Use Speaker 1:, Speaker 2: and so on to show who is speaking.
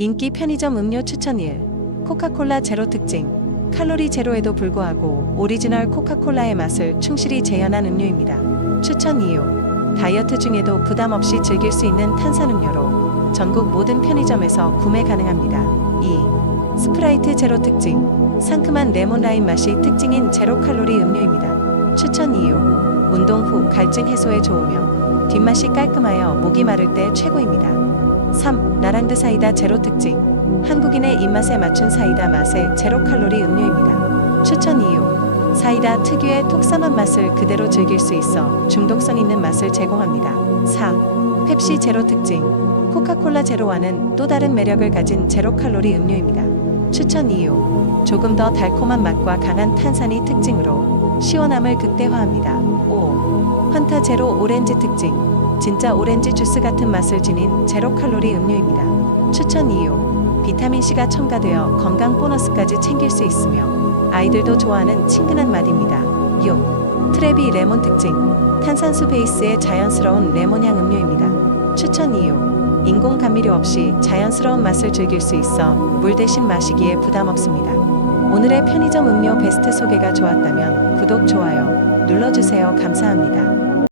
Speaker 1: 인기 편의점 음료 추천 1. 코카콜라 제로 특징. 칼로리 제로에도 불구하고 오리지널 코카콜라의 맛을 충실히 재현한 음료입니다. 추천 이유. 다이어트 중에도 부담 없이 즐길 수 있는 탄산음료로 전국 모든 편의점에서 구매 가능합니다. 2. 스프라이트 제로 특징. 상큼한 레몬 라임 맛이 특징인 제로 칼로리 음료입니다. 추천 이유. 운동 후 갈증 해소에 좋으며 뒷맛이 깔끔하여 목이 마를 때 최고입니다. 3. 라랑드 사이다 제로 특징. 한국인의 입맛에 맞춘 사이다 맛의 제로 칼로리 음료입니다. 추천 이유. 사이다 특유의 톡sam한 맛을 그대로 즐길 수 있어 중독성 있는 맛을 제공합니다. 4. 펩시 제로 특징. 코카콜라 제로와는 또 다른 매력을 가진 제로 칼로리 음료입니다. 추천 이유. 조금 더 달콤한 맛과 강한 탄산이 특징으로 시원함을 극대화합니다. 5. 환타 제로 오렌지 특징. 진짜 오렌지 주스 같은 맛을 지닌 제로 칼로리 음료입니다. 추천 이유. 비타민C가 첨가되어 건강 보너스까지 챙길 수 있으며 아이들도 좋아하는 친근한 맛입니다. 6. 트레비 레몬 특징. 탄산수 베이스의 자연스러운 레몬향 음료입니다. 추천 이유. 인공 감미료 없이 자연스러운 맛을 즐길 수 있어 물 대신 마시기에 부담 없습니다. 오늘의 편의점 음료 베스트 소개가 좋았다면 구독, 좋아요 눌러주세요. 감사합니다.